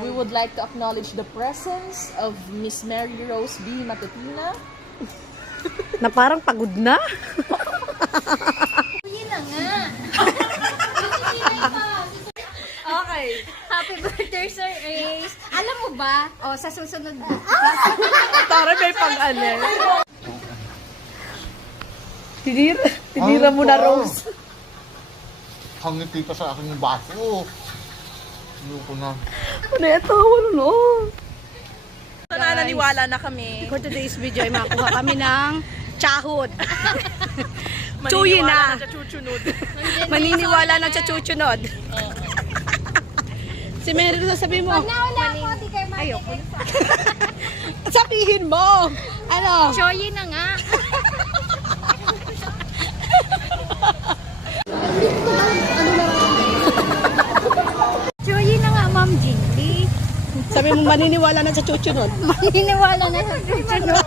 We would like to acknowledge the presence of Miss Mary Rose B. Matutina. Na parang pagod na. Yun na nga. Okay. Happy birthday, Sir Ace. Alam mo ba, sa susunod Tara, may pag-ano. Tinira mo na, Rose. Hangiti pa sa akin yung baso. Ayoko na. Ano ito? Ano? Nananiwala na kami. For today's video ay makuha kami ng chahod. Chuyin na. Maniniwala na sa chuchunod. Si Mary, sasabihin mo. Wala ako, di kayo Ayoko. Sabihin mo. Ano? Choyin na nga. Choyin na nga, Ma'am Jindy. Sabi mo maniniwala na sa chuchunod. Maniniwala na sa susunod.